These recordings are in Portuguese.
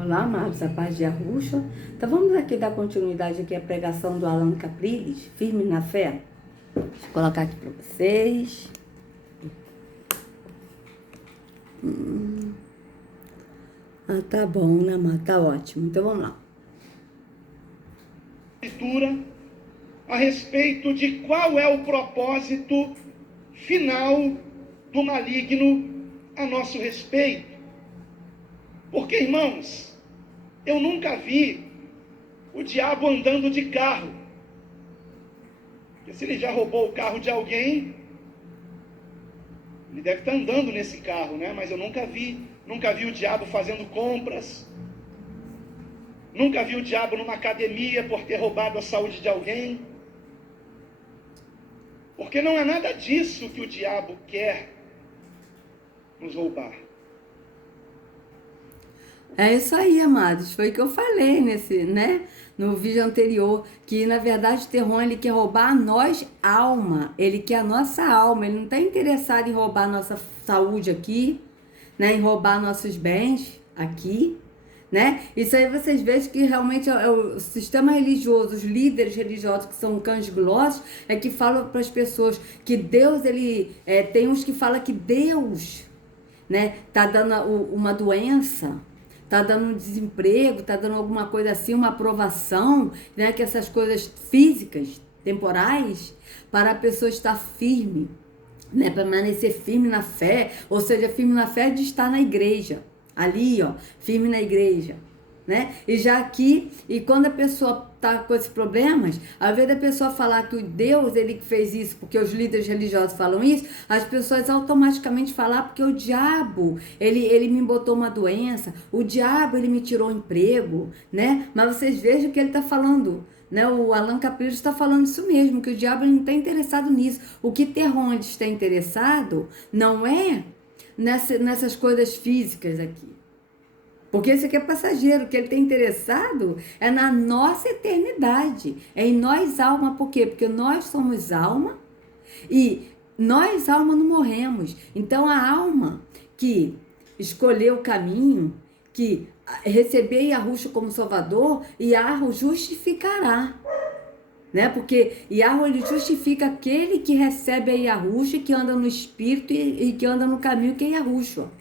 Olá, amados, a paz de Yahushua. Então vamos aqui dar continuidade aqui à pregação do Alan Capriles, firme na fé. Deixa eu colocar aqui para vocês. Tá bom, né, amado? Tá ótimo. Então vamos lá. Escritura a respeito de qual é o propósito final do maligno a nosso respeito. Porque, irmãos, eu nunca vi o diabo andando de carro. Porque se ele já roubou o carro de alguém, ele deve estar andando nesse carro, né? Mas eu nunca vi o diabo fazendo compras. Nunca vi o diabo numa academia por ter roubado a saúde de alguém. Porque não é nada disso que o diabo quer nos roubar. É isso aí, amados. Foi o que eu falei no vídeo anterior, que na verdade o Terron, ele quer roubar a nós alma, ele quer a nossa alma, ele não está interessado em roubar a nossa saúde aqui, né, em roubar nossos bens aqui, né? Isso aí vocês vejam que realmente é o sistema religioso, os líderes religiosos que são cães glossos, é que falam para as pessoas que Deus, tem uns que falam que Deus, né, tá dando uma doença, tá dando um desemprego, tá dando alguma coisa assim, uma aprovação, né, que essas coisas físicas, temporais, para a pessoa estar firme, né, permanecer firme na fé, ou seja, firme na fé de estar na igreja, ali, ó, firme na igreja, né? E já aqui, e quando a pessoa tá com esses problemas, ao invés da pessoa falar que o Deus, ele que fez isso, porque os líderes religiosos falam isso, as pessoas automaticamente falam, porque o diabo, ele me botou uma doença, o diabo, ele me tirou um emprego, né? Mas vocês vejam o que ele tá falando, né? O Alan Capriles está falando isso mesmo, que o diabo não está interessado nisso. O que Terron está interessado não é nessas coisas físicas aqui. Porque isso aqui é passageiro. O que ele está interessado é na nossa eternidade. É em nós, alma. Por quê? Porque nós somos alma e nós, alma, não morremos. Então, a alma que escolheu o caminho, que receber Yahushua como Salvador, Yahu justificará. Né? Porque Yahu, ele justifica aquele que recebe a Yahushua, que anda no Espírito e que anda no caminho que é Yahushua.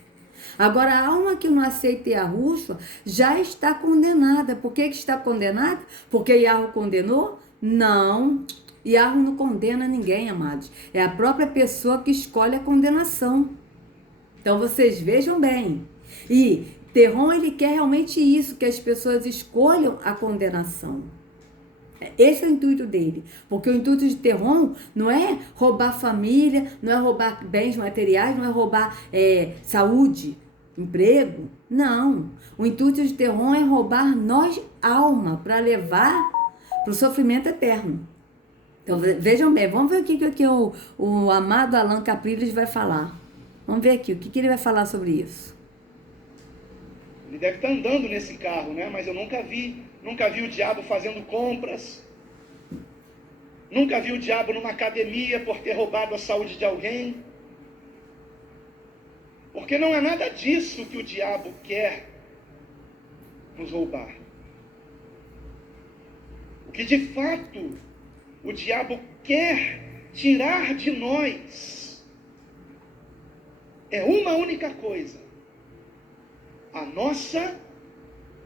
Agora, a alma que não aceita Yahushua já está condenada. Por que está condenada? Porque Yahu condenou? Não. Yahu não condena ninguém, amados. É a própria pessoa que escolhe a condenação. Então, vocês vejam bem. E Terron, ele quer realmente isso, que as pessoas escolham a condenação. Esse é o intuito dele, porque o intuito de Terron não é roubar família, não é roubar bens materiais, não é roubar saúde, emprego, não. O intuito de Terron é roubar nós alma, para levar para o sofrimento eterno. Então vejam bem, vamos ver o que o amado Alan Capriles vai falar. Vamos ver aqui, o que ele vai falar sobre isso. Ele deve estar andando nesse carro, né? Mas eu nunca vi o diabo fazendo compras. Nunca vi o diabo numa academia por ter roubado a saúde de alguém. Porque não é nada disso que o diabo quer nos roubar. O que de fato o diabo quer tirar de nós é uma única coisa: a nossa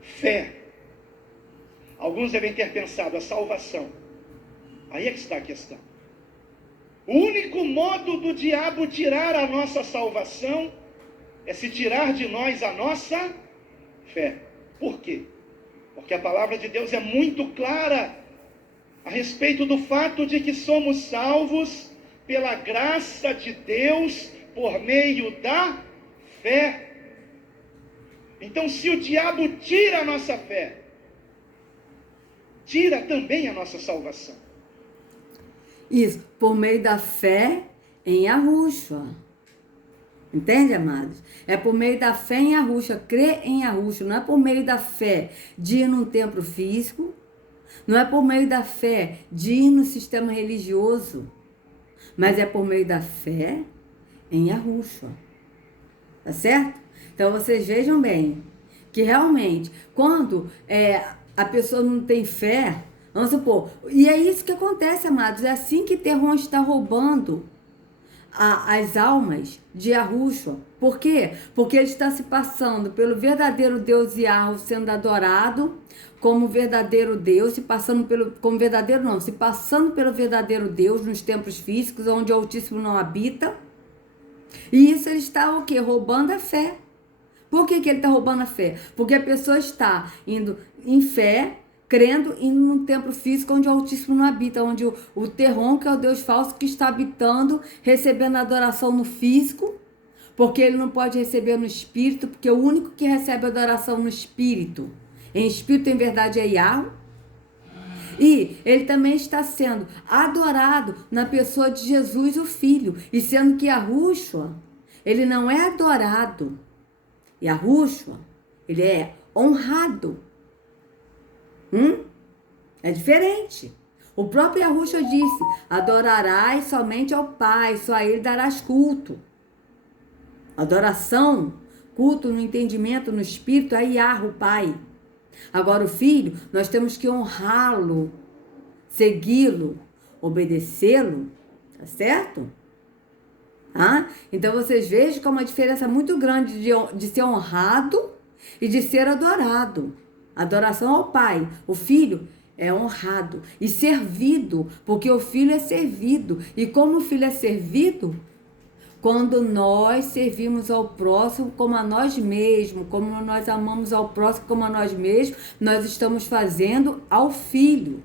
fé. Alguns devem ter pensado, a salvação. Aí é que está a questão. O único modo do diabo tirar a nossa salvação é se tirar de nós a nossa fé. Por quê? Porque a palavra de Deus é muito clara a respeito do fato de que somos salvos pela graça de Deus por meio da fé. Então, se o diabo tira a nossa fé, tira também a nossa salvação. Isso, por meio da fé em Yahushua. Entende, amados? É por meio da fé em Yahushua, crer em Yahushua. Não é por meio da fé de ir num templo físico. Não é por meio da fé de ir no sistema religioso. Mas é por meio da fé em Yahushua. Tá certo? Então vocês vejam bem que realmente, quando a pessoa não tem fé, vamos supor, e é isso que acontece, amados, é assim que Terron está roubando as almas de Yahushua. Por quê? Porque ele está se passando pelo verdadeiro Deus Yahweh, sendo adorado como verdadeiro Deus, se passando como verdadeiro não, se passando pelo verdadeiro Deus nos templos físicos, onde o Altíssimo não habita. E isso ele está o quê? Roubando a fé. Por que ele está roubando a fé? Porque a pessoa está indo em fé, crendo, indo num templo físico onde o Altíssimo não habita, onde o Terron, que é o Deus falso, que está habitando, recebendo adoração no físico, porque ele não pode receber no espírito, porque o único que recebe adoração no espírito, em espírito em verdade, é Yahweh. E ele também está sendo adorado na pessoa de Jesus, o Filho, e sendo que Yahushua, ele não é adorado. Yahushua, ele é honrado. É diferente. O próprio Yahushua disse: adorarás somente ao Pai, só a ele darás culto. Adoração, culto no entendimento, no espírito, é Yahweh, o Pai. Agora o Filho, nós temos que honrá-lo, segui-lo, obedecê-lo, tá certo? Então vocês vejam que é uma diferença muito grande de ser honrado e de ser adorado. Adoração ao Pai. O Filho é honrado e servido, porque o Filho é servido. E como o Filho é servido, quando nós servimos ao próximo como a nós mesmos, como nós amamos ao próximo como a nós mesmos, nós estamos fazendo ao Filho.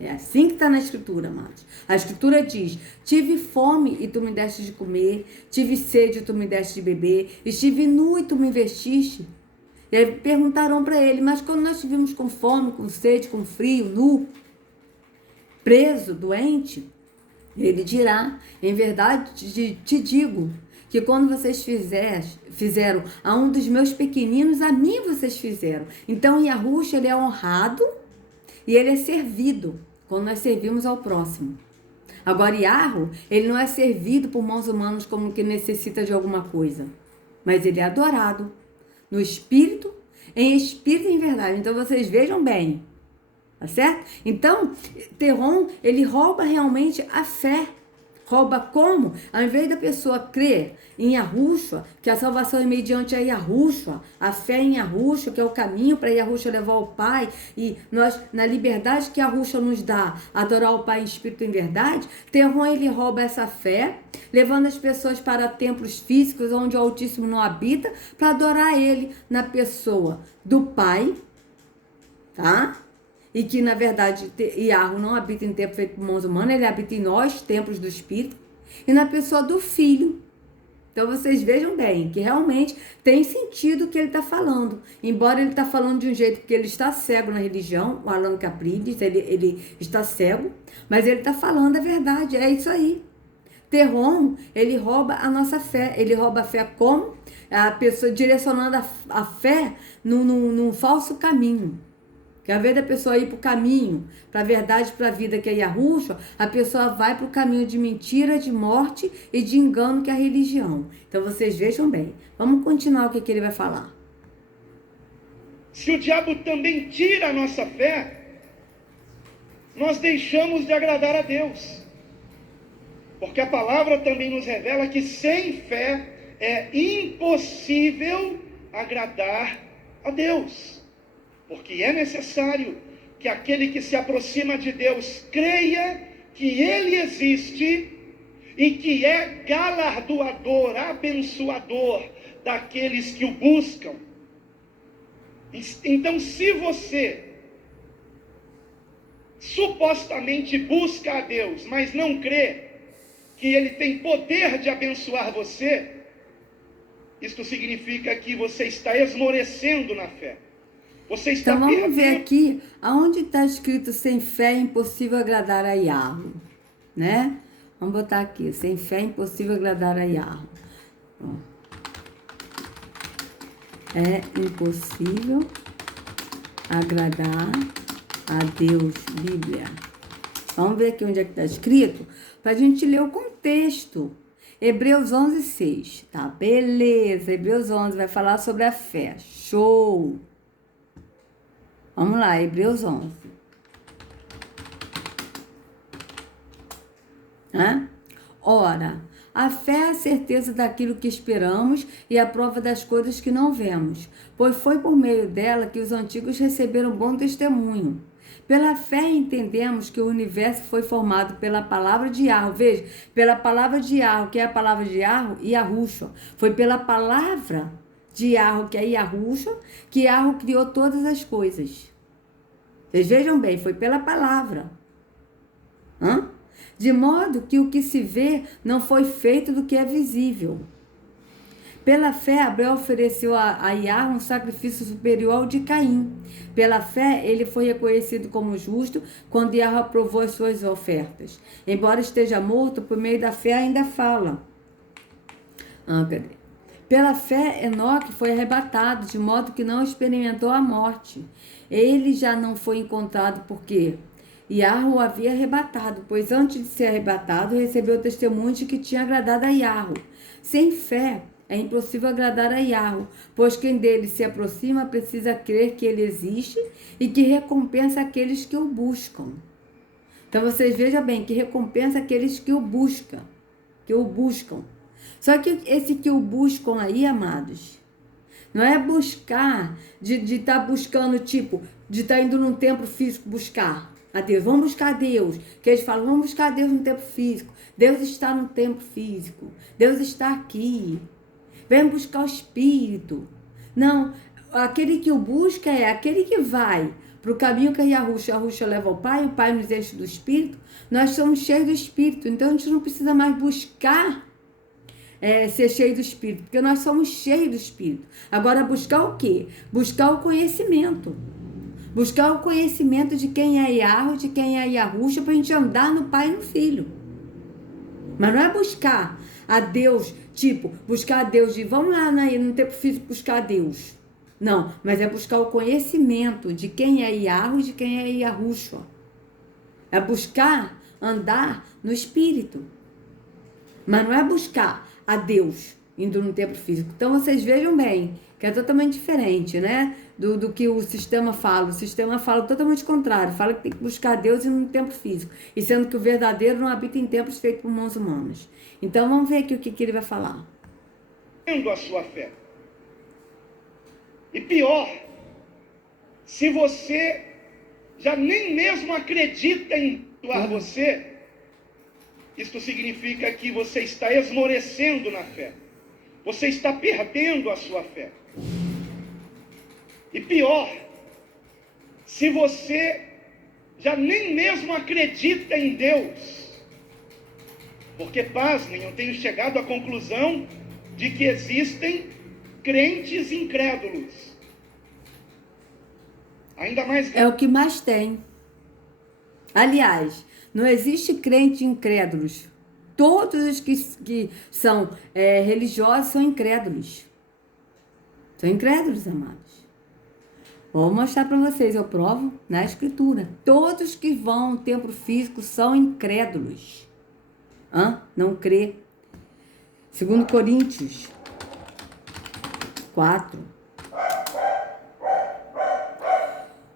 É assim que está na Escritura, amados. A Escritura diz: tive fome e tu me deste de comer, tive sede e tu me deste de beber, estive nu e tu me vestiste. E aí perguntaram para ele: mas quando nós estivemos com fome, com sede, com frio, nu, preso, doente, ele dirá: em verdade te digo que quando vocês fizeram a um dos meus pequeninos, a mim vocês fizeram. Então Yahushua, ele é honrado e ele é servido quando nós servimos ao próximo. Agora Yahweh, ele não é servido por mãos humanas como que necessita de alguma coisa, mas ele é adorado no espírito e em verdade. Então vocês vejam bem, tá certo? Então Terron, ele rouba realmente a fé. Rouba como? Ao invés da pessoa crer em Yahushua, que a salvação é mediante a Yahushua, a fé em Yahushua, que é o caminho para Yahushua levar ao Pai, e nós, na liberdade que Yahushua nos dá, adorar o Pai em espírito e em verdade, Terron, ele rouba essa fé, levando as pessoas para templos físicos onde o Altíssimo não habita, para adorar ele na pessoa do Pai, tá? E que, na verdade, Yahweh não habita em templo feito por mãos humanas, ele habita em nós, templos do Espírito, e na pessoa do Filho. Então, vocês vejam bem que realmente tem sentido o que ele está falando. Embora ele está falando de um jeito que ele está cego na religião, o Alan Capriles, ele está cego, mas ele está falando a verdade, é isso aí. Terron, ele rouba a nossa fé. Ele rouba a fé como? A pessoa direcionando a fé num falso caminho. Que ao invés da pessoa ir para o caminho, para a verdade, para a vida, que é Yahushua, a pessoa vai para o caminho de mentira, de morte e de engano, que é a religião. Então vocês vejam bem. Vamos continuar o que ele vai falar. Se o diabo também tira a nossa fé, nós deixamos de agradar a Deus. Porque a palavra também nos revela que sem fé é impossível agradar a Deus. Porque é necessário que aquele que se aproxima de Deus creia que Ele existe e que é galardoador, abençoador daqueles que o buscam. Então, se você supostamente busca a Deus, mas não crê que Ele tem poder de abençoar você, isto significa que você está esmorecendo na fé. Você está então vamos ver aqui, aonde está escrito sem fé é impossível agradar a Yahweh, né? Vamos botar aqui, sem fé é impossível agradar a Yahweh. É impossível agradar a Deus, Bíblia. Vamos ver aqui onde é que está escrito, para a gente ler o contexto. Hebreus 11:6. Tá, beleza. Hebreus 11 vai falar sobre a fé. Show! Vamos lá, Hebreus 11. Hã? Ora, a fé é a certeza daquilo que esperamos e a prova das coisas que não vemos, pois foi por meio dela que os antigos receberam bom testemunho. Pela fé entendemos que o universo foi formado pela palavra de Yahweh. Veja, pela palavra de Yahweh, que é a palavra de Yahweh, Yahushua. Foi pela palavra de Yahweh, que é Yahushua, que Yahweh criou todas as coisas. Vocês vejam bem, foi pela palavra. Hã? De modo que o que se vê não foi feito do que é visível. Pela fé, Abel ofereceu a Yahweh um sacrifício superior ao de Caim. Pela fé, ele foi reconhecido como justo quando Yahweh aprovou as suas ofertas. Embora esteja morto, por meio da fé ainda fala. Cadê? Pela fé, Enoque foi arrebatado, de modo que não experimentou a morte. Ele já não foi encontrado porque Yahweh o havia arrebatado, pois antes de ser arrebatado, recebeu o testemunho de que tinha agradado a Yahweh. Sem fé, é impossível agradar a Yahweh, pois quem dele se aproxima precisa crer que ele existe e que recompensa aqueles que o buscam. Então vocês vejam bem, que recompensa aqueles que o buscam, Só que esse que o buscam aí, amados, não é buscar, de estar buscando, tipo, de estar indo num templo físico buscar a Deus. Vamos buscar a Deus. Que eles falam, vamos buscar a Deus no templo físico. Deus está no templo físico. Deus está aqui. Vem buscar o Espírito. Não, aquele que o busca é aquele que vai para o caminho que a Yahushua leva ao Pai, o Pai nos enche do Espírito. Nós somos cheios do Espírito, então a gente não precisa mais buscar ser cheio do Espírito, porque nós somos cheios do Espírito. Agora, buscar o quê? Buscar o conhecimento. Buscar o conhecimento de quem é Yahweh, de quem é Yahushua, para a gente andar no Pai e no Filho. Mas não é buscar a Deus, tipo, buscar a Deus de vamos lá no tempo físico buscar a Deus. Não, mas é buscar o conhecimento de quem é Yahweh e de quem é Yahushua. É buscar andar no Espírito. Mas não é buscar a Deus indo no templo físico. Então vocês vejam bem que é totalmente diferente, né? Do que o sistema fala. O sistema fala totalmente contrário. Fala que tem que buscar a Deus indo no templo físico. E sendo que o verdadeiro não habita em templos feitos por mãos humanas. Então vamos ver aqui o que ele vai falar. A sua fé. E pior, se você já nem mesmo acredita em você, isto significa que você está esmorecendo na fé. Você está perdendo a sua fé. E pior, se você já nem mesmo acredita em Deus. Porque, pasmem, eu tenho chegado à conclusão de que existem crentes incrédulos. Ainda mais... É o que mais tem. Aliás, não existe crente incrédulos. Todos os que são religiosos são incrédulos. São incrédulos, amados. Vou mostrar para vocês, eu provo na Escritura. Todos que vão ao templo físico são incrédulos. Não crê. 2 Coríntios 4.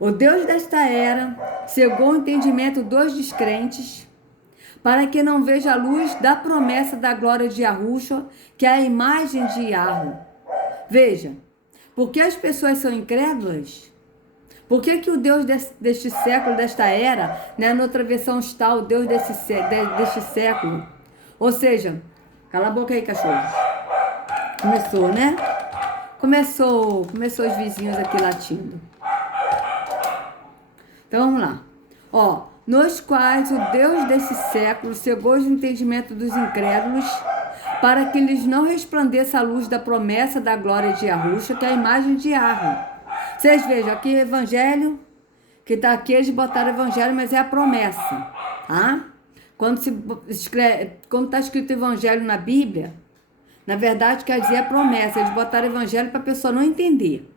O Deus desta era cegou o entendimento dos descrentes, para que não veja a luz da promessa da glória de Yahushua, que é a imagem de Yahweh. Veja, por que as pessoas são incrédulas? Por que o Deus deste século, desta era, né, noutra versão está o Deus deste século? Ou seja, cala a boca aí, cachorro. Começou, né? Começou os vizinhos aqui latindo. Então vamos lá. Nos quais o Deus desse século cegou os entendimentos dos incrédulos, para que lhes não resplandeça a luz da promessa da glória de Yahushua, que é a imagem de Yahweh. Vocês vejam, aqui o evangelho, que está aqui, eles botaram evangelho, mas é a promessa, tá? Quando está escrito evangelho na Bíblia, na verdade quer dizer a promessa, eles botaram evangelho para a pessoa não entender.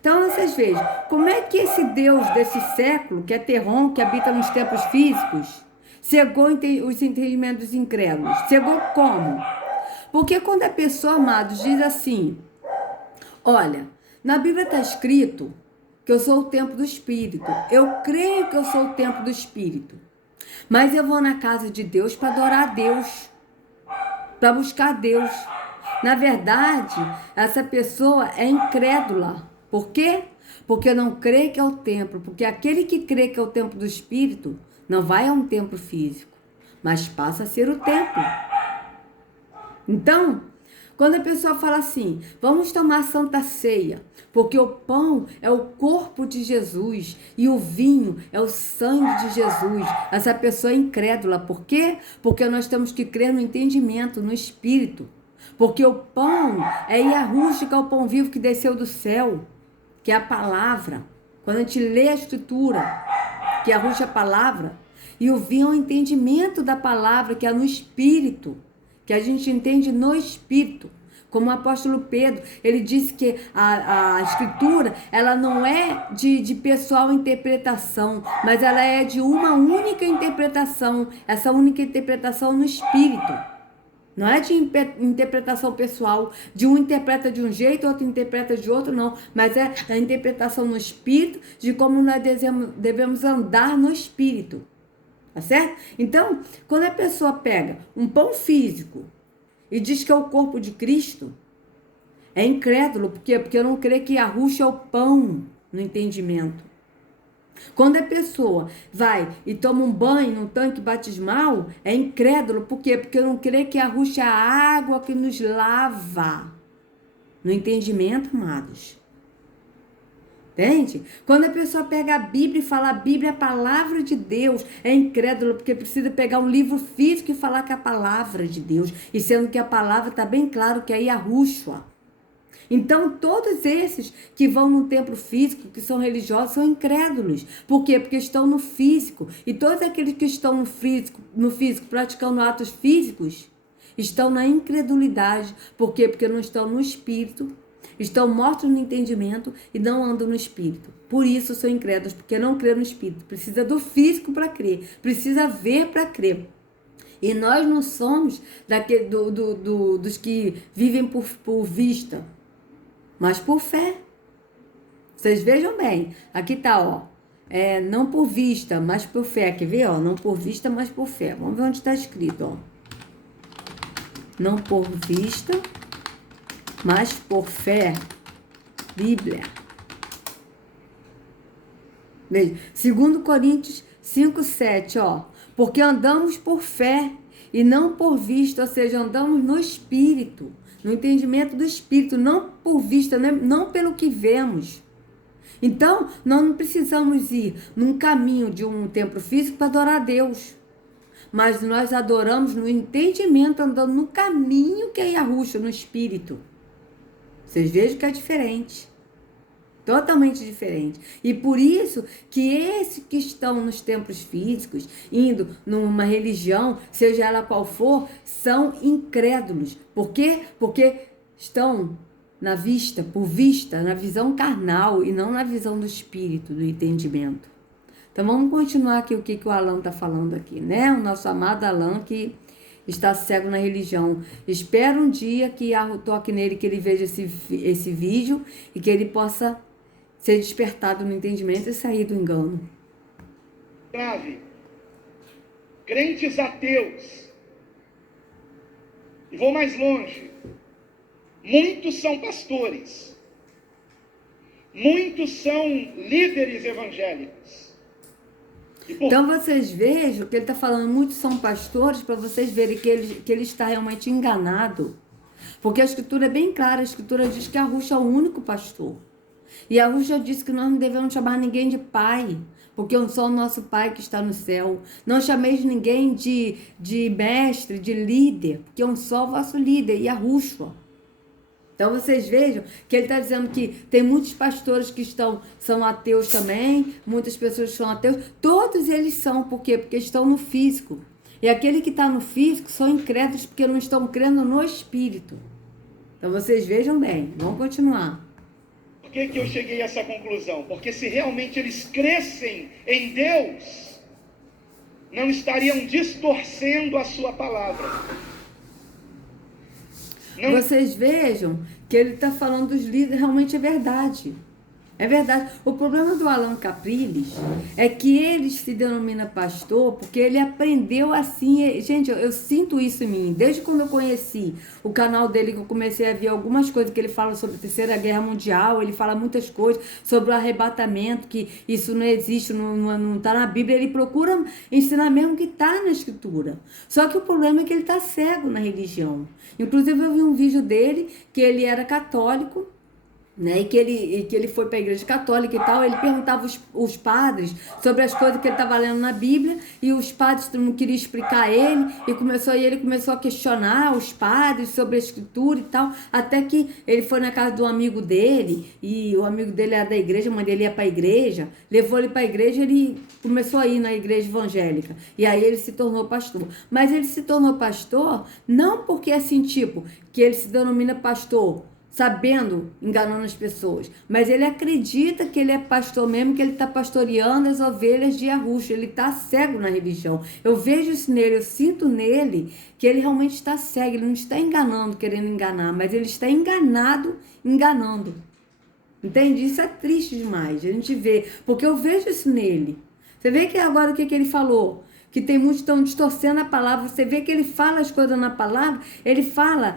Então vocês vejam, como é que esse Deus desse século, que é Terron, que habita nos templos físicos, cegou os entendimentos dos incrédulos? Cegou como? Porque quando a pessoa, amados, diz assim, olha, na Bíblia está escrito que eu sou o templo do Espírito. Eu creio que eu sou o templo do Espírito. Mas eu vou na casa de Deus para adorar a Deus, para buscar Deus. Na verdade, essa pessoa é incrédula. Por quê? Porque não crê que é o templo. Porque aquele que crê que é o templo do Espírito não vai a um templo físico, mas passa a ser o templo. Então, quando a pessoa fala assim, vamos tomar Santa Ceia, porque o pão é o corpo de Jesus e o vinho é o sangue de Jesus, essa pessoa é incrédula. Por quê? Porque nós temos que crer no entendimento, no Espírito. Porque o pão é Yahushua, que é o pão vivo que desceu do céu, que é a palavra. Quando a gente lê a Escritura, que Yahushua é a palavra, e o vinho é o entendimento da palavra, que é no Espírito, que a gente entende no Espírito. Como o apóstolo Pedro, ele disse que a Escritura, ela não é de pessoal interpretação, mas ela é de uma única interpretação, essa única interpretação no Espírito. Não é de interpretação pessoal, de um interpreta de um jeito, outro interpreta de outro, não. Mas é a interpretação no Espírito, de como nós devemos andar no Espírito. Tá certo? Então, quando a pessoa pega um pão físico e diz que é o corpo de Cristo, é incrédulo. Por quê? Porque não crê que Yahushua é o pão no entendimento. Quando a pessoa vai e toma um banho num tanque batismal, é incrédulo. Por quê? Porque não crê que Yahushua é a água que nos lava. No entendimento, amados. Entende? Quando a pessoa pega a Bíblia e fala a Bíblia é a palavra de Deus, é incrédulo, porque precisa pegar um livro físico e falar que é a palavra de Deus, e sendo que a palavra está bem claro que é Yahushua. Então, todos esses que vão no templo físico, que são religiosos, são incrédulos. Por quê? Porque estão no físico. E todos aqueles que estão no físico praticando atos físicos, estão na incredulidade. Por quê? Porque não estão no espírito, estão mortos no entendimento e não andam no espírito. Por isso são incrédulos, porque não crê no espírito. Precisa do físico para crer, precisa ver para crer. E nós não somos dos que vivem por vista, mas por fé. Vocês vejam bem, aqui tá, ó, não por vista, mas por fé. Quer ver, ó? Não por vista, mas por fé. Vamos ver onde está escrito, ó. Não por vista, mas por fé. Bíblia. Veja, 2 Coríntios 5:7, ó. Porque andamos por fé e não por vista, ou seja, andamos no Espírito, no entendimento do Espírito, não por vista, não pelo que vemos. Então, nós não precisamos ir num caminho de um templo físico para adorar a Deus. Mas nós adoramos no entendimento, andando no caminho que é Yahushua, no Espírito. Vocês vejam que é diferente. Totalmente diferente. E por isso que esses que estão nos templos físicos, indo numa religião, seja ela qual for, são incrédulos. Por quê? Porque estão na vista, por vista, na visão carnal e não na visão do espírito, do entendimento. Então vamos continuar aqui o que o Alan está falando aqui, né? O nosso amado Alan que está cego na religião. Espero um dia que toque nele, que ele veja esse vídeo e que ele possa ser despertado no entendimento e sair do engano. Grave. Crentes ateus. E vou mais longe. Muitos são pastores. Muitos são líderes evangélicos. Então vocês vejam que ele está falando, muitos são pastores, para vocês verem que ele está realmente enganado. Porque a Escritura é bem clara, a Escritura diz que Yahushua é o único pastor. E Yahushua disse que nós não devemos chamar ninguém de pai, porque eu sou o nosso Pai que está no céu. Não chameis ninguém de mestre, de líder, porque eu sou o vosso líder, Yahushua. Então vocês vejam que ele está dizendo que tem muitos pastores que são ateus também, muitas pessoas que são ateus, todos eles são, por quê? Porque estão no físico. E aquele que está no físico são incrédulos porque não estão crendo no espírito. Então vocês vejam bem, vamos continuar. Por que eu cheguei a essa conclusão? Porque se realmente eles crescem em Deus, não estariam distorcendo a sua palavra. Não, vocês vejam que ele está falando dos líderes, realmente é verdade. É verdade. O problema do Alan Capriles é que ele se denomina pastor porque ele aprendeu assim. Gente, eu sinto isso em mim. Desde quando eu conheci o canal dele, que eu comecei a ver algumas coisas que ele fala sobre a Terceira Guerra Mundial, ele fala muitas coisas sobre o arrebatamento, que isso não existe, não está na Bíblia. Ele procura ensinar mesmo que está na Escritura. Só que o problema é que ele está cego na religião. Inclusive, eu vi um vídeo dele que ele era católico, né? E que ele foi para a igreja católica e tal. Ele perguntava os padres sobre as coisas que ele estava lendo na Bíblia, e os padres não queriam explicar ele, e ele começou a questionar os padres sobre a escritura e tal, até que ele foi na casa de um amigo dele, e o amigo dele era da igreja, a mãe dele ia para a igreja, levou ele para a igreja, ele começou a ir na igreja evangélica, e aí ele se tornou pastor. Mas ele se tornou pastor não porque assim, tipo, que ele se denomina pastor sabendo, enganando as pessoas, mas ele acredita que ele é pastor mesmo, que ele está pastoreando as ovelhas de Arruxo. Ele está cego na religião. Eu vejo isso nele, eu sinto nele que ele realmente está cego. Ele não está enganando, querendo enganar, mas ele está enganado, enganando. Entende? Isso é triste demais, a gente vê, porque eu vejo isso nele. Você vê que agora o que ele falou? Que tem muitos que estão distorcendo a palavra. Você vê que ele fala as coisas na palavra, ele fala,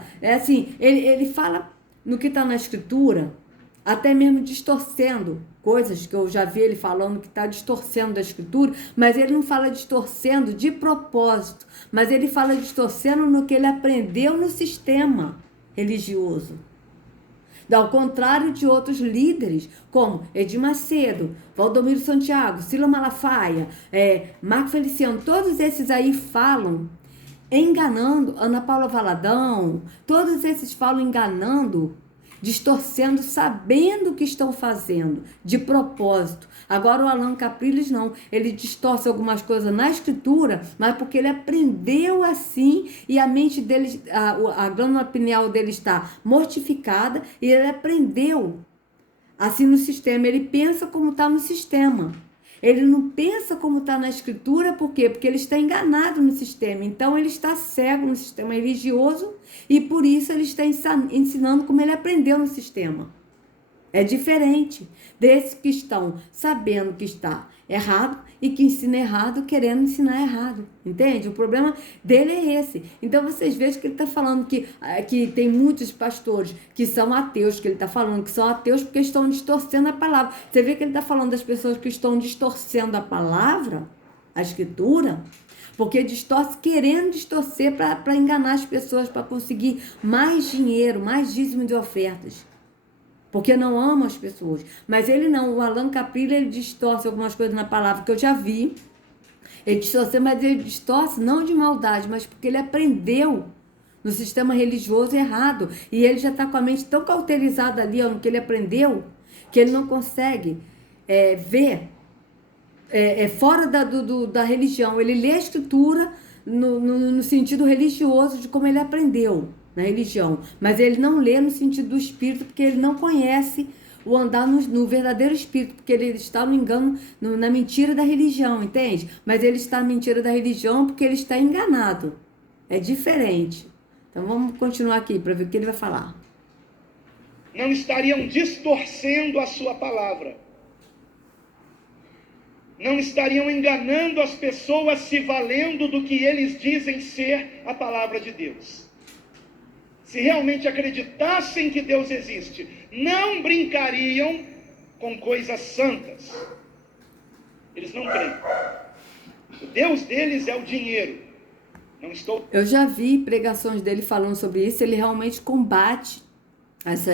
ele fala no que está na escritura, até mesmo distorcendo coisas que eu já vi ele falando que está distorcendo da escritura, mas ele não fala distorcendo de propósito, mas ele fala distorcendo no que ele aprendeu no sistema religioso. Ao contrário de outros líderes, como Edir Macedo, Valdomiro Santiago, Sila Malafaia, Marco Feliciano, todos esses aí falam enganando, Ana Paula Valadão, todos esses falam enganando, distorcendo, sabendo o que estão fazendo, de propósito. Agora o Alan Capriles não, ele distorce algumas coisas na escritura, mas porque ele aprendeu assim, e a mente dele, a glândula pineal dele está mortificada, e ele aprendeu assim no sistema, ele pensa como está no sistema. Ele não pensa como está na escritura, por quê? Porque ele está enganado no sistema. Então, ele está cego no sistema religioso, e por isso ele está ensinando como ele aprendeu no sistema. É diferente desses que estão sabendo que está errado e que ensina errado, querendo ensinar errado. Entende? O problema dele é esse. Então, vocês vejam que ele está falando que tem muitos pastores que são ateus, que ele está falando que são ateus porque estão distorcendo a palavra. Você vê que ele está falando das pessoas que estão distorcendo a palavra, a escritura, porque distorce, querendo distorcer para enganar as pessoas, para conseguir mais dinheiro, mais dízimo de ofertas. Porque não ama as pessoas. Mas ele não, o Alan Capriles, ele distorce algumas coisas na palavra que eu já vi. Ele distorce, mas ele distorce não de maldade, mas porque ele aprendeu no sistema religioso errado. E ele já está com a mente tão cauterizada ali, no que ele aprendeu, que ele não consegue ver fora da religião. Ele lê a escritura no sentido religioso de como ele aprendeu na religião, mas ele não lê no sentido do espírito, porque ele não conhece o andar no verdadeiro espírito, porque ele está no engano, na mentira da religião, entende? Mas ele está na mentira da religião porque ele está enganado. É diferente. Então vamos continuar aqui para ver o que ele vai falar. Não estariam distorcendo a sua palavra. Não estariam enganando as pessoas, se valendo do que eles dizem ser a palavra de Deus. Se realmente acreditassem que Deus existe, não brincariam com coisas santas. Eles não creem. O Deus deles é o dinheiro. Eu já vi pregações dele falando sobre isso. Ele realmente combate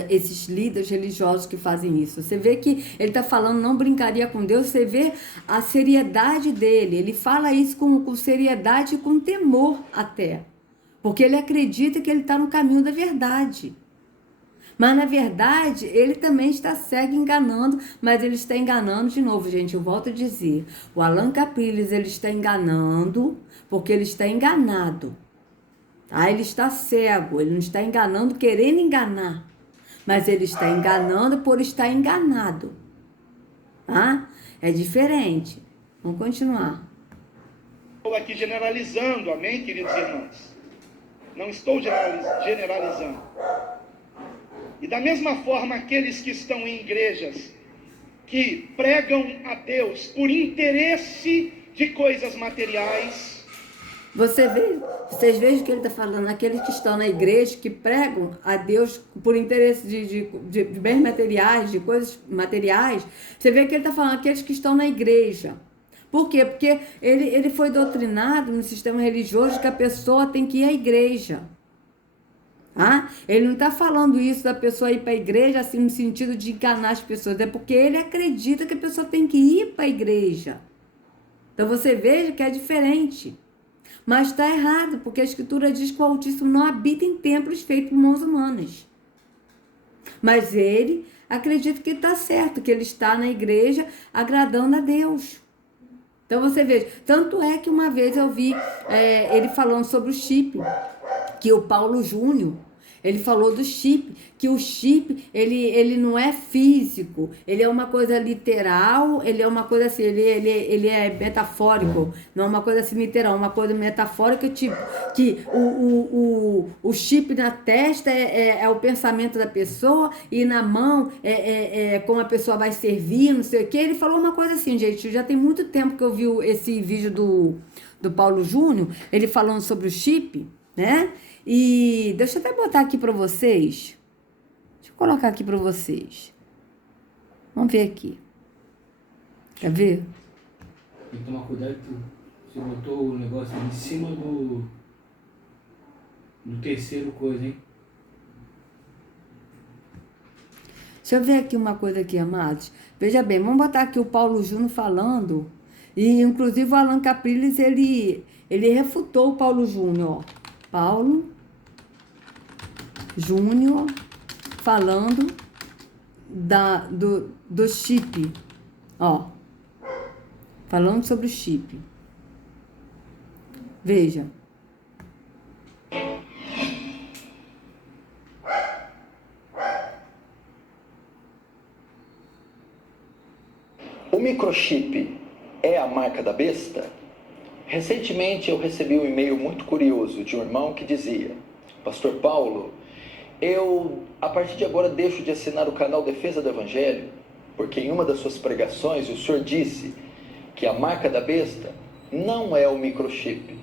esses líderes religiosos que fazem isso. Você vê que ele está falando, não brincaria com Deus. Você vê a seriedade dele. Ele fala isso com seriedade e com temor até. Porque ele acredita que ele está no caminho da verdade. Mas, na verdade, ele também está cego, enganando, mas ele está enganando de novo, gente. Eu volto a dizer, o Alan Capriles, ele está enganando porque ele está enganado. Tá? Ele está cego, ele não está enganando querendo enganar, mas ele está enganando por estar enganado. Tá? É diferente. Vamos continuar. Estou aqui generalizando, amém, queridos irmãos? Não estou generalizando. E da mesma forma, aqueles que estão em igrejas que pregam a Deus por interesse de coisas materiais. Vocês vejam que ele está falando, aqueles que estão na igreja, que pregam a Deus por interesse de bens materiais, de coisas materiais. Você vê que ele está falando aqueles que estão na igreja. Por quê? Porque ele foi doutrinado no sistema religioso que a pessoa tem que ir à igreja. Ele não está falando isso da pessoa ir para a igreja assim no sentido de enganar as pessoas, é porque ele acredita que a pessoa tem que ir para a igreja. Então você veja que é diferente. Mas está errado, porque a Escritura diz que o Altíssimo não habita em templos feitos por mãos humanas. Mas ele acredita que está certo, que ele está na igreja agradando a Deus. Então você veja, tanto é que uma vez eu vi ele falando sobre o chip, que o Paulo Júnior, ele falou do chip, que o chip, ele não é físico, ele é uma coisa literal, ele é uma coisa assim, ele é metafórico, não é uma coisa assim literal, uma coisa metafórica, tipo, que o chip na testa é o pensamento da pessoa, e na mão como a pessoa vai servir, não sei o que. Ele falou uma coisa assim, gente, já tem muito tempo que eu vi esse vídeo do Paulo Júnior, ele falando sobre o chip, né? E deixa eu até botar aqui para vocês. Deixa eu colocar aqui para vocês. Vamos ver aqui. Quer ver? Tem que tomar cuidado que você botou o negócio em cima do terceiro coisa, hein? Deixa eu ver aqui uma coisa aqui, amados. Veja bem, vamos botar aqui o Paulo Júnior falando. E inclusive o Alan Capriles, ele refutou o Paulo Júnior, ó. Paulo Júnior falando do chip, ó, falando sobre o chip. Veja. O microchip é a marca da besta? Recentemente eu recebi um e-mail muito curioso de um irmão que dizia: Pastor Paulo, eu a partir de agora deixo de assinar o canal Defesa do Evangelho, porque em uma das suas pregações o senhor disse que a marca da besta não é o microchip.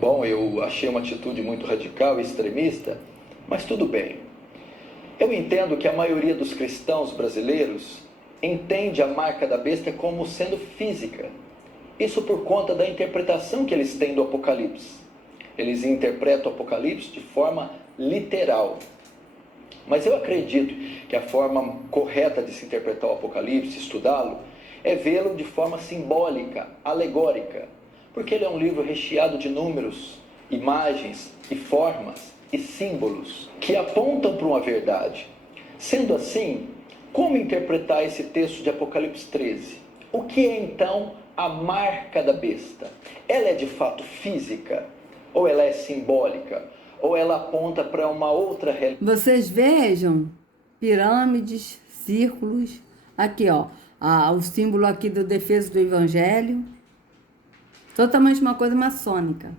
Bom, eu achei uma atitude muito radical e extremista, mas tudo bem. Eu entendo que a maioria dos cristãos brasileiros entende a marca da besta como sendo física. Isso por conta da interpretação que eles têm do Apocalipse. Eles interpretam o Apocalipse de forma literal. Mas eu acredito que a forma correta de se interpretar o Apocalipse, estudá-lo, é vê-lo de forma simbólica, alegórica. Porque ele é um livro recheado de números, imagens e formas e símbolos que apontam para uma verdade. Sendo assim, como interpretar esse texto de Apocalipse 13? O que é então a marca da besta? Ela é de fato física? Ou ela é simbólica? Ou ela aponta para uma outra realidade? Vocês vejam pirâmides, círculos. Aqui, ó, o símbolo aqui do Defesa do Evangelho. Totalmente uma coisa maçônica.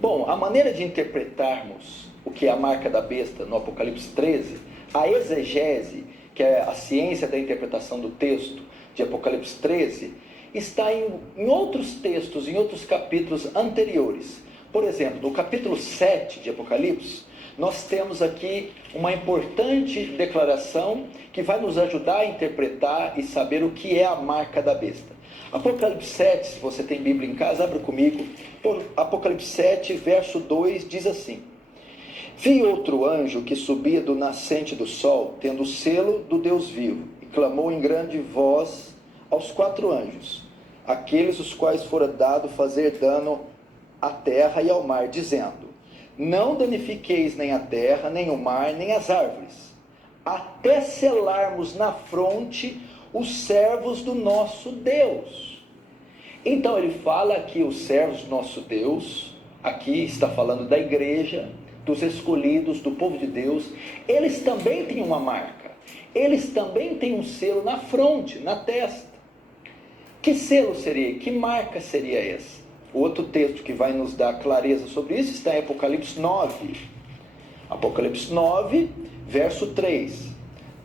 Bom, a maneira de interpretarmos o que é a marca da besta no Apocalipse 13, a exegese, que é a ciência da interpretação do texto de Apocalipse 13, está em outros textos, em outros capítulos anteriores. Por exemplo, no capítulo 7 de Apocalipse, nós temos aqui uma importante declaração que vai nos ajudar a interpretar e saber o que é a marca da besta. Apocalipse 7, se você tem Bíblia em casa, abra comigo. Apocalipse 7, verso 2, diz assim: Vi outro anjo que subia do nascente do sol, tendo o selo do Deus vivo, e clamou em grande voz aos 4 anjos, aqueles os quais fora dado fazer dano à terra e ao mar, dizendo: Não danifiqueis nem a terra, nem o mar, nem as árvores, até selarmos na fronte os servos do nosso Deus. Então ele fala que os servos do nosso Deus, aqui está falando da igreja, dos escolhidos, do povo de Deus, eles também têm uma marca, eles também têm um selo na fronte, na testa. Que selo seria? Que marca seria essa? O outro texto que vai nos dar clareza sobre isso está em Apocalipse 9. Apocalipse 9, verso 3.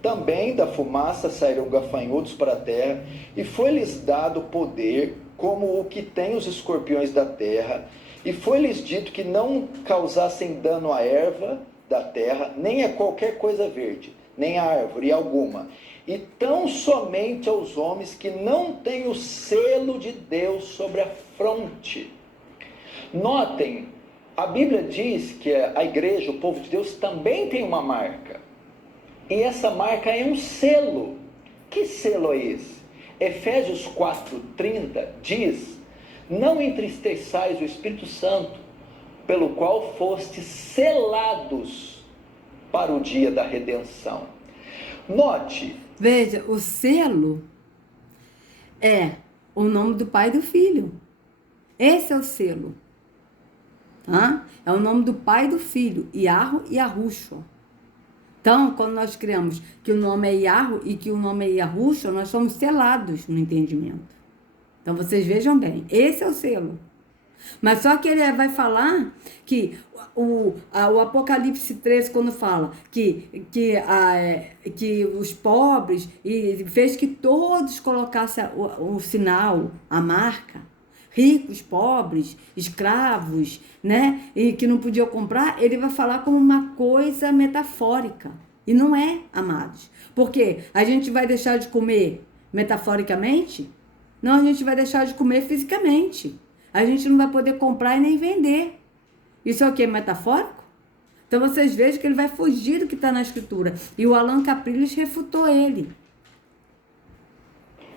Também da fumaça saíram gafanhotos para a terra, e foi-lhes dado poder como o que tem os escorpiões da terra, e foi-lhes dito que não causassem dano à erva da terra, nem a qualquer coisa verde, nem a árvore alguma, e tão somente aos homens que não têm o selo de Deus sobre a fronte. Notem, a Bíblia diz que a igreja, o povo de Deus, também tem uma marca. E essa marca é um selo. Que selo é esse? Efésios 4:30 diz: não entristeçais o Espírito Santo, pelo qual fostes selados para o dia da redenção. Note. Veja, o selo é o nome do Pai e do Filho. Esse é o selo. Tá? É o nome do Pai e do Filho, Iarro e Yahushua. Então, quando nós criamos que o nome é Iarro e que o nome é Yahushua, nós somos selados no entendimento. Então, vocês vejam bem, esse é o selo. Mas só que ele vai falar que o Apocalipse 13, quando fala que os pobres, e fez que todos colocassem o sinal, a marca, ricos, pobres, escravos, né? E que não podiam comprar, ele vai falar como uma coisa metafórica. E não é, amados. Porque a gente vai deixar de comer metaforicamente? Não, a gente vai deixar de comer fisicamente. A gente não vai poder comprar e nem vender. Isso é o que? Metafórico? Então vocês vejam que ele vai fugir do que está na Escritura. E o Allan Caprilhos refutou ele.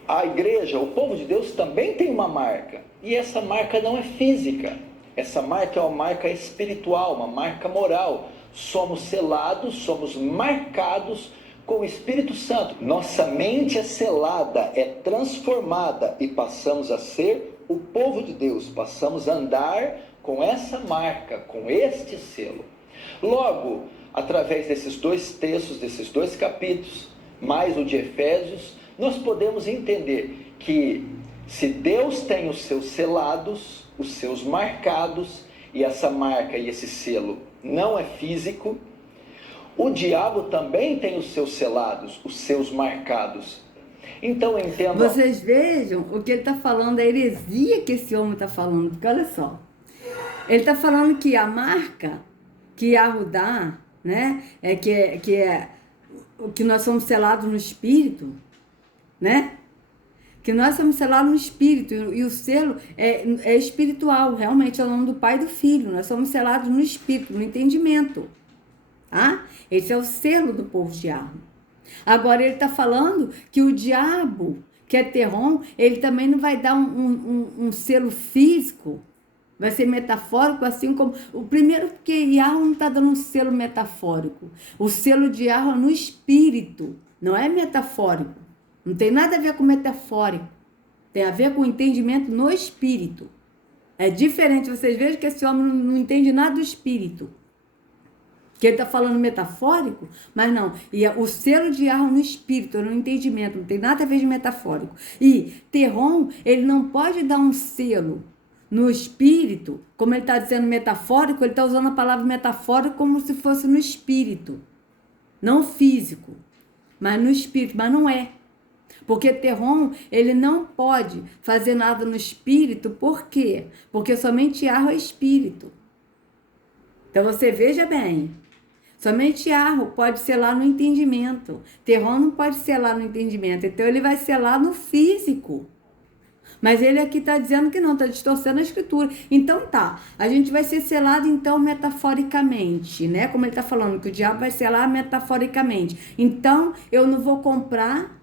A igreja, o povo de Deus também tem uma marca. E essa marca não é física. Essa marca é uma marca espiritual, uma marca moral. Somos selados, somos marcados com o Espírito Santo. Nossa mente é selada, é transformada e passamos a ser o povo de Deus. Passamos a andar com essa marca, com este selo. Logo, através desses dois textos, desses dois capítulos, mais o de Efésios, nós podemos entender que se Deus tem os seus selados, os seus marcados, e essa marca e esse selo não é físico, o diabo também tem os seus selados, os seus marcados. Então entenda. Vocês vejam o que ele está falando, a heresia que esse homem está falando, porque olha só, ele está falando que a marca que Yahweh dá, né, que nós somos selados no Espírito, né? Que nós somos selados no Espírito, e o selo é espiritual, realmente é o nome do Pai e do Filho. Nós somos selados no Espírito, no entendimento. Tá? Esse é o selo do povo de Yahweh. Agora ele está falando que o diabo, que é Terron, ele também não vai dar um selo físico, vai ser metafórico, assim como... O primeiro, porque Yahweh não está dando um selo metafórico. O selo de Yahweh é no Espírito, não é metafórico. Não tem nada a ver com metafórico. Tem a ver com o entendimento no Espírito. É diferente. Vocês vejam que esse homem não entende nada do Espírito. Que ele está falando metafórico, mas não. E o selo de Yahweh no Espírito, no entendimento. Não tem nada a ver de metafórico. E Terron, ele não pode dar um selo no Espírito, como ele está dizendo metafórico, ele está usando a palavra metafórico como se fosse no Espírito. Não físico, mas no Espírito. Mas não é. Porque Terron, ele não pode fazer nada no Espírito. Por quê? Porque somente Yahweh é Espírito. Então você veja bem. Somente Yahweh pode selar no entendimento. Terron não pode selar no entendimento. Então ele vai selar no físico. Mas ele aqui está dizendo que não, está distorcendo a Escritura. Então tá, a gente vai ser selado então metaforicamente, né? Como ele está falando, que o diabo vai selar metaforicamente. Então eu não vou comprar...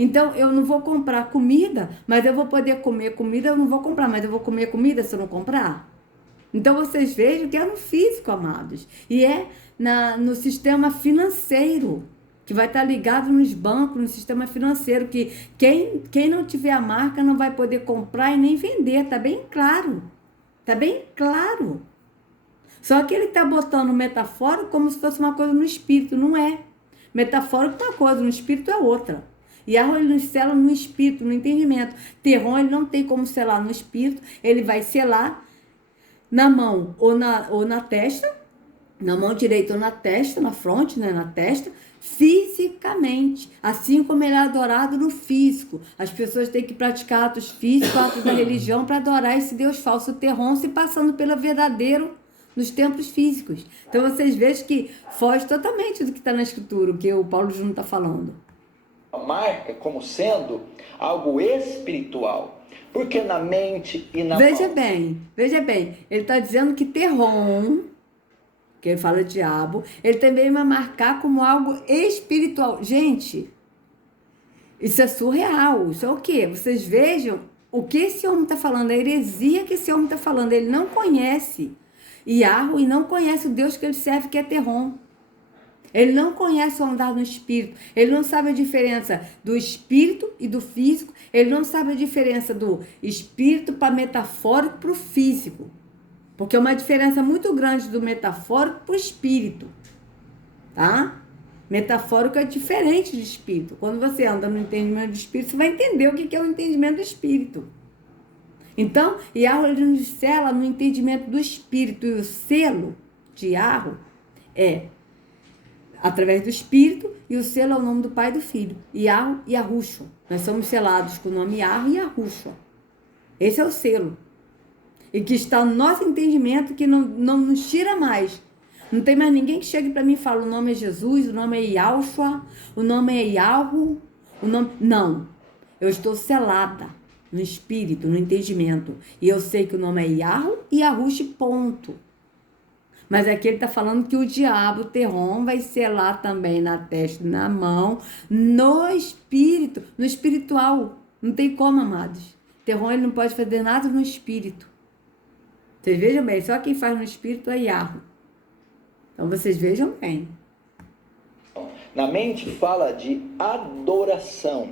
Então, eu não vou comprar comida, mas eu vou poder comer comida, eu não vou comprar, mas eu vou comer comida se eu não comprar. Então, vocês vejam que é no físico, amados. E é no sistema financeiro, que vai estar ligado nos bancos, no sistema financeiro, que quem não tiver a marca não vai poder comprar e nem vender, tá bem claro. Tá bem claro. Só que ele está botando metafórico como se fosse uma coisa no espírito, não é. Metafórico é uma coisa, no espírito é outra. Yahweh ele nos sela no espírito, no entendimento. Terron ele não tem como selar no espírito, ele vai selar na mão ou na testa, na mão direita ou na testa, na fronte, né, na testa, fisicamente, assim como ele é adorado no físico. As pessoas têm que praticar atos físicos, atos da religião para adorar esse Deus falso Terron, se passando pelo verdadeiro nos templos físicos. Então vocês vejam que foge totalmente do que está na escritura, o que o Paulo Júnior está falando. A marca como sendo algo espiritual, porque na mente e na Veja mão. bem, ele está dizendo que Terron, que ele fala diabo, ele também vai marcar como algo espiritual. Gente, isso é surreal. Isso é o quê? Vocês vejam o que esse homem está falando, a heresia que esse homem está falando. Ele não conhece Yahweh e não conhece o Deus que ele serve, que é Terron. Ele não conhece o andar no espírito. Ele não sabe a diferença do espírito e do físico. Ele não sabe a diferença do espírito para metafórico para o físico. Porque é uma diferença muito grande do metafórico para o espírito, tá? Metafórico é diferente de espírito. Quando você anda no entendimento do espírito, você vai entender o que é o entendimento do espírito. Então, Yahweh ele nos sela no entendimento do espírito. E o selo de Yahweh é através do espírito, e o selo é o nome do Pai e do Filho. Yahweh e Yahushua. Nós somos selados com o nome Yahweh e Yahushua. Esse é o selo. E que está no nosso entendimento, que não nos tira mais. Não tem mais ninguém que chegue para mim e fale, o nome é Jesus, o nome é Yahushua, o nome é Yahweh, o nome... Não. Eu estou selada no espírito, no entendimento. E eu sei que o nome é Yahweh e Yahushua, ponto. Mas aqui ele está falando que o diabo, Terron, vai selar também na testa, na mão, no espírito, no espiritual. Não tem como, amados. Terron ele não pode fazer nada no espírito. Vocês vejam bem, só quem faz no espírito é Yahweh. Então vocês vejam bem. Na mente fala de adoração.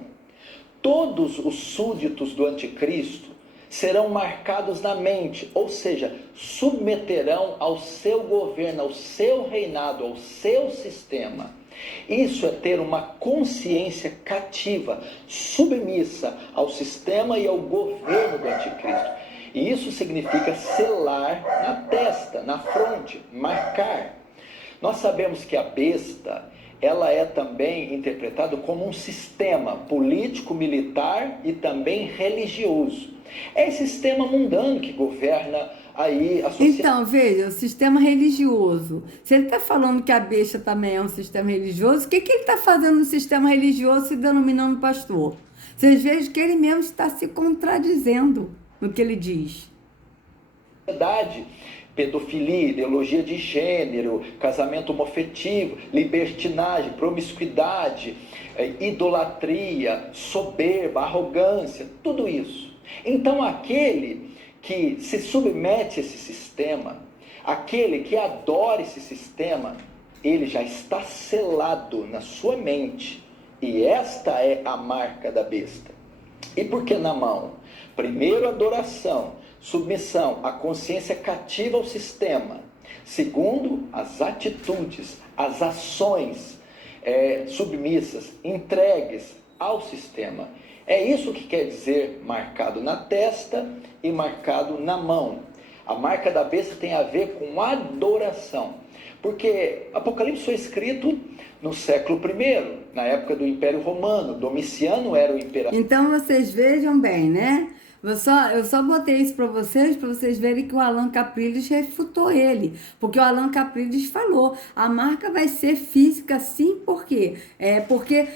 Todos os súditos do anticristo serão marcados na mente, ou seja, submeterão ao seu governo, ao seu reinado, ao seu sistema. Isso é ter uma consciência cativa, submissa ao sistema e ao governo do anticristo. E isso significa selar na testa, na fronte, marcar. Nós sabemos que a besta, ela é também interpretada como um sistema político, militar e também religioso. É esse sistema mundano que governa aí a sociedade. Então, veja, o sistema religioso. Se ele está falando que a besta também é um sistema religioso, o que ele está fazendo no sistema religioso se denominando pastor? Vocês vejam que ele mesmo está se contradizendo no que ele diz. Pedofilia, ideologia de gênero, casamento homofetivo, libertinagem, promiscuidade, idolatria, soberba, arrogância, tudo isso. Então aquele que se submete a esse sistema, aquele que adora esse sistema, ele já está selado na sua mente. E esta é a marca da besta. E por que na mão? Primeiro, adoração, submissão, a consciência cativa ao sistema. Segundo, as atitudes, as ações submissas, entregues ao sistema. É isso que quer dizer marcado na testa e marcado na mão. A marca da besta tem a ver com adoração. Porque Apocalipse foi escrito no século I, na época do Império Romano. Domiciano era o imperador. Então vocês vejam bem, né? Eu só botei isso para vocês verem que o Alan Caprillis refutou ele. Porque o Alan Caprillis falou, a marca vai ser física sim, por quê? Porque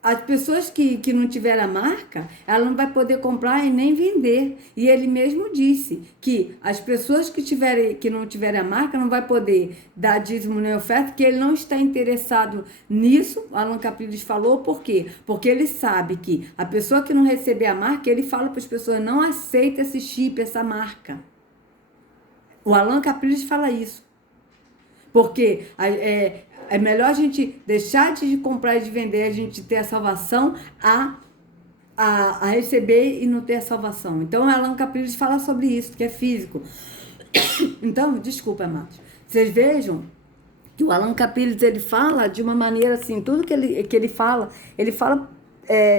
as pessoas que não tiverem a marca, ela não vai poder comprar e nem vender. E ele mesmo disse que as pessoas que não tiverem a marca não vai poder dar dízimo nem oferta, que ele não está interessado nisso. Alan Caprillis falou, por quê? Porque ele sabe que a pessoa que não receber a marca, ele fala para as pessoas, não aceita esse chip, essa marca. O Alan Caprillis fala isso. Porque é melhor a gente deixar de comprar e de vender, a gente ter a salvação, a receber e não ter a salvação. Então, o Alan Caprillis fala sobre isso, que é físico. Então, desculpa, amados. Vocês vejam que o Alan Caprillis, ele fala de uma maneira assim, tudo que ele fala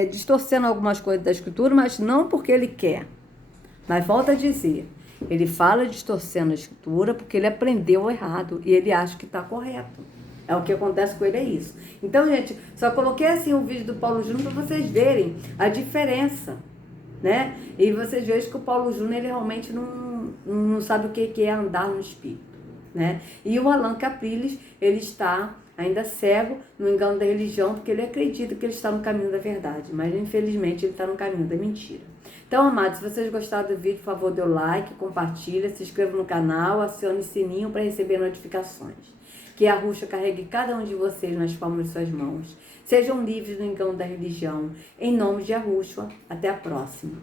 distorcendo algumas coisas da Escritura, mas não porque ele quer. Mas volta a dizer, ele fala distorcendo a Escritura porque ele aprendeu errado e ele acha que está correto. É o que acontece com ele, é isso. Então, gente, só coloquei assim o vídeo do Paulo Júnior para vocês verem a diferença, né? E vocês vejam que o Paulo Júnior, ele realmente não sabe o que é andar no Espírito, né? E o Alan Capriles, ele está ainda cego no engano da religião, porque ele acredita que ele está no caminho da verdade, mas infelizmente ele está no caminho da mentira. Então, amados, se vocês gostaram do vídeo, por favor, dê o like, compartilha, se inscreva no canal, acione o sininho para receber notificações. Que a Ruxa carregue cada um de vocês nas palmas de suas mãos. Sejam livres do engano da religião. Em nome de Yahushua, até a próxima.